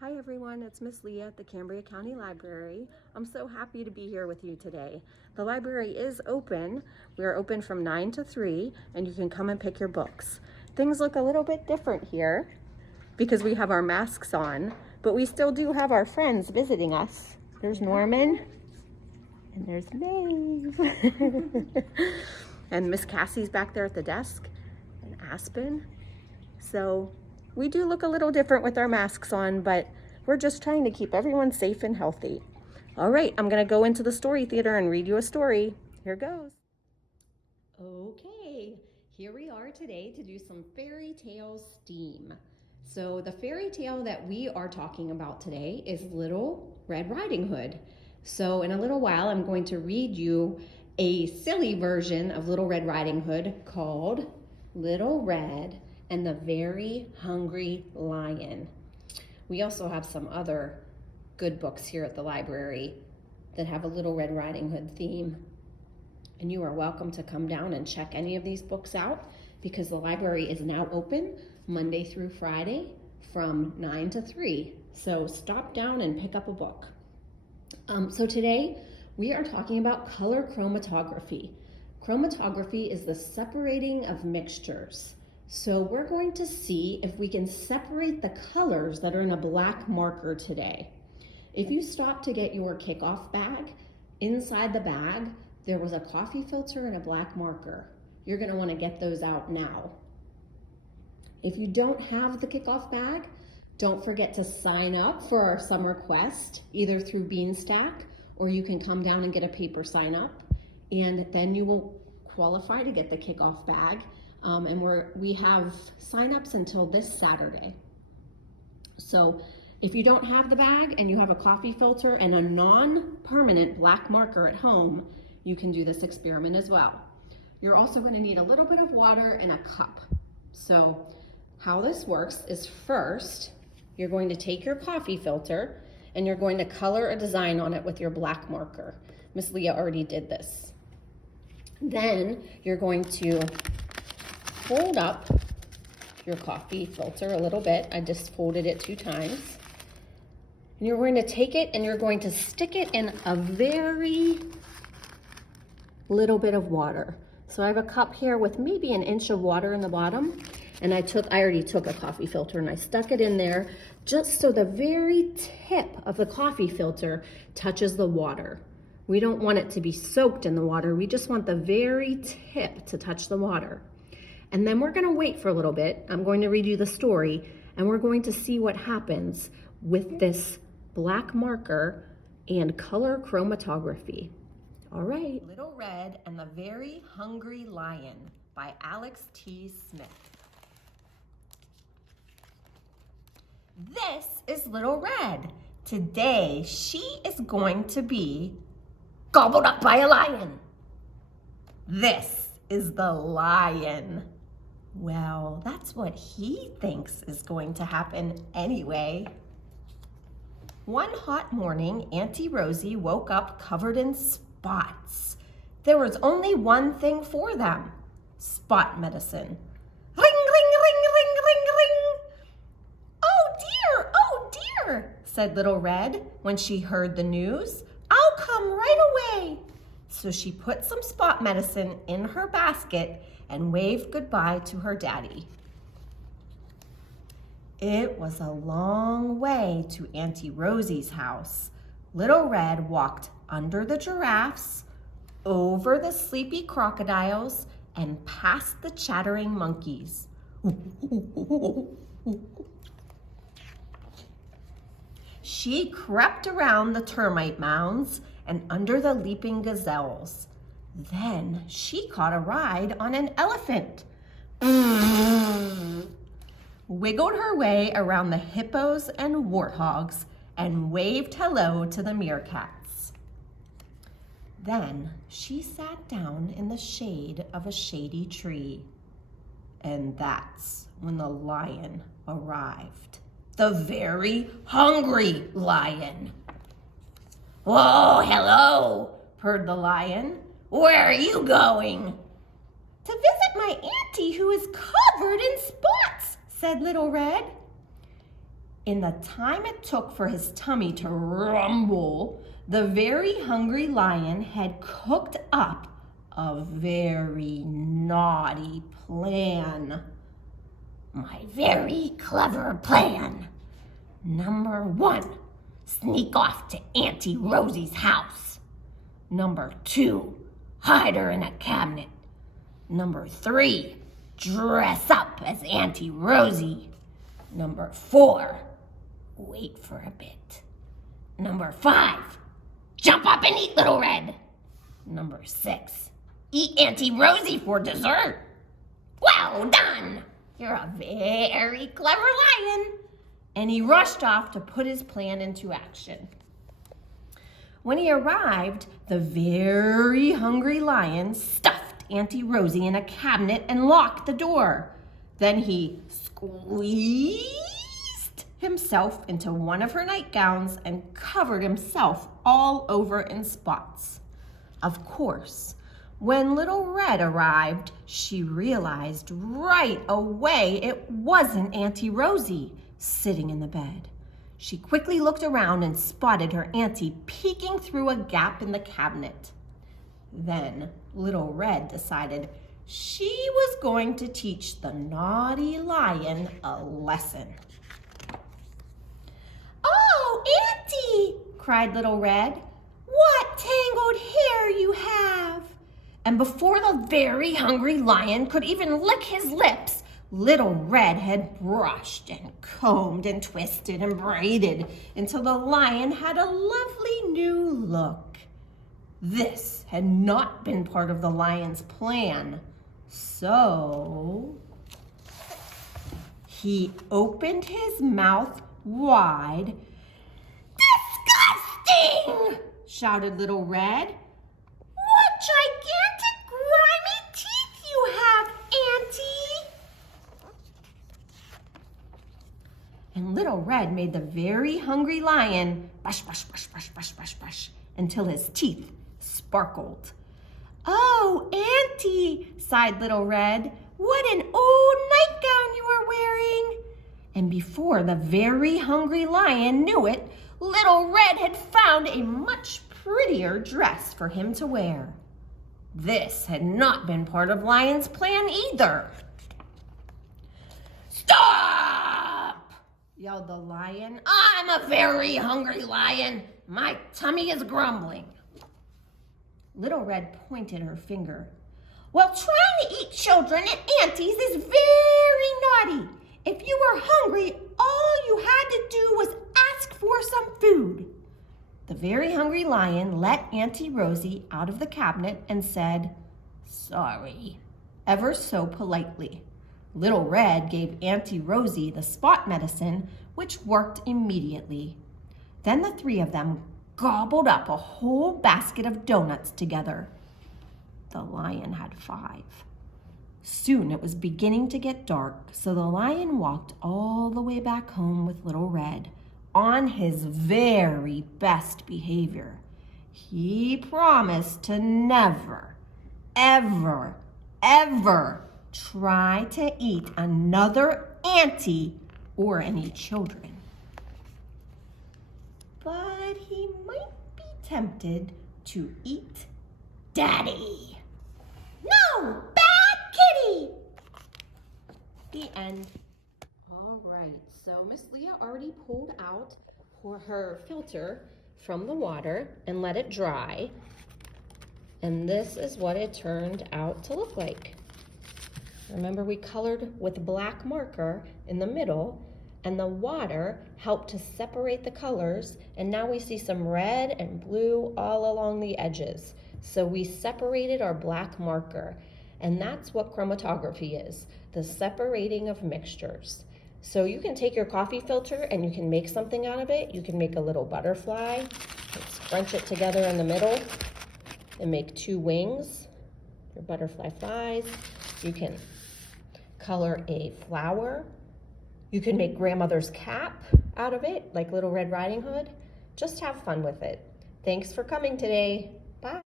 Hi everyone, it's Miss Leah at the Cambria County Library. I'm so happy to be here with you today. The library is open. We are open from 9 to 3 and you can come and pick your books. Things look a little bit different here because we have our masks on, but we still do have our friends visiting us. There's Norman and there's Maeve. And Miss Cassie's back there at the desk and Aspen. So we do look a little different with our masks on, but we're just trying to keep everyone safe and healthy. All right, I'm gonna go into the story theater and read you a story. Here goes. Okay, here we are today to do some fairy tale STEAM. So the fairy tale that we are talking about today is Little Red Riding Hood. So in a little while, I'm going to read you a silly version of Little Red Riding Hood called Little Red and the Very Hungry Lion. We also have some other good books here at the library that have a Little Red Riding Hood theme. And you are welcome to come down and check any of these books out because the library is now open Monday through Friday from 9 to 3. So stop down and pick up a book. So today we are talking about color chromatography. Chromatography is the separating of mixtures. So we're going to see if we can separate the colors that are in a black marker today. If you stop to get your kickoff bag, inside the bag, there was a coffee filter and a black marker. You're gonna wanna get those out now. If you don't have the kickoff bag, don't forget to sign up for our summer quest, either through Beanstack, or you can come down and get a paper sign up, and then you will qualify to get the kickoff bag. And we have sign-ups until this Saturday. So if you don't have the bag and you have a coffee filter and a non-permanent black marker at home, you can do this experiment as well. You're also going to need a little bit of water and a cup. So how this works is first, you're going to take your coffee filter and you're going to color a design on it with your black marker. Miss Leah already did this. Then you're going to fold up your coffee filter a little bit. I just folded it 2 times. And you're going to take it and you're going to stick it in a very little bit of water. So I have a cup here with maybe an inch of water in the bottom. And I already took a coffee filter and I stuck it in there just so the very tip of the coffee filter touches the water. We don't want it to be soaked in the water. We just want the very tip to touch the water. And then we're gonna wait for a little bit. I'm going to read you the story and we're going to see what happens with this black marker and color chromatography. All right. Little Red and the Very Hungry Lion by Alex T. Smith. This is Little Red. Today she is going to be gobbled up by a lion. This is the lion. Well, that's what he thinks is going to happen anyway. One hot morning, Auntie Rosie woke up covered in spots. There was only one thing for them: spot medicine. Ring, ring, ring, ring, ring, ring. Oh dear, said Little Red when she heard the news. I'll come right away. So she put some spot medicine in her basket and waved goodbye to her daddy. It was a long way to Auntie Rosie's house. Little Red walked under the giraffes, over the sleepy crocodiles, and past the chattering monkeys. She crept around the termite mounds and under the leaping gazelles. Then she caught a ride on an elephant. Wiggled her way around the hippos and warthogs and waved hello to the meerkats. Then she sat down in the shade of a shady tree. And that's when the lion arrived. The Very Hungry Lion. "Whoa, hello," purred the lion. "Where are you going?" "To visit my auntie who is covered in spots," said Little Red. In the time it took for his tummy to rumble, the very hungry lion had cooked up a very naughty plan. My very clever plan. Number 1, sneak off to Auntie Rosie's house. Number 2, hide her in a cabinet. Number 3, dress up as Auntie Rosie. Number 4, wait for a bit. Number 5, jump up and eat Little Red. Number 6, eat Auntie Rosie for dessert. Well done! You're a very clever lion. And he rushed off to put his plan into action. When he arrived, the very hungry lion stuffed Auntie Rosie in a cabinet and locked the door. Then he squeezed himself into one of her nightgowns and covered himself all over in spots. Of course, when Little Red arrived, she realized right away it wasn't Auntie Rosie sitting in the bed. She quickly looked around and spotted her auntie peeking through a gap in the cabinet. Then Little Red decided she was going to teach the naughty lion a lesson. "Oh, Auntie!" cried Little Red. "What tangled hair you have!" And before the very hungry lion could even lick his lips, Little Red had brushed and combed and twisted and braided until the lion had a lovely new look. This had not been part of the lion's plan, so he opened his mouth wide. "Disgusting!" shouted Little Red. "What gigantic grimy teeth you have, Auntie!" And Little Red made the very hungry lion brush, brush, brush, brush, brush, brush, brush, until his teeth sparkled. "Oh, Auntie," sighed Little Red, "what an old nightgown you are wearing!" And before the very hungry lion knew it, Little Red had found a much prettier dress for him to wear. This had not been part of Lion's plan either. "Stop!" yelled the lion. "I'm a very hungry lion. My tummy is grumbling." Little Red pointed her finger. "Well, trying to eat children and aunties is very naughty. If you were hungry, all you had to do was ask for some food." The very hungry lion let Auntie Rosie out of the cabinet and said, "Sorry," ever so politely. Little Red gave Auntie Rosie the spot medicine, which worked immediately. Then the three of them gobbled up a whole basket of donuts together. The lion had 5. Soon it was beginning to get dark, so the lion walked all the way back home with Little Red on his very best behavior. He promised to never, ever, ever try to eat another auntie or any children. But he might be tempted to eat Daddy. No, bad kitty! The end. All right, so Miss Leah already pulled out her filter from the water and let it dry. And this is what it turned out to look like. Remember, we colored with black marker in the middle, and the water helped to separate the colors, and now we see some red and blue all along the edges. So we separated our black marker, and that's what chromatography is, the separating of mixtures. So you can take your coffee filter and you can make something out of it. You can make a little butterfly, scrunch it together in the middle, and make 2 wings, your butterfly flies. You can color a flower. You can make grandmother's cap out of it, like Little Red Riding Hood. Just have fun with it. Thanks for coming today. Bye.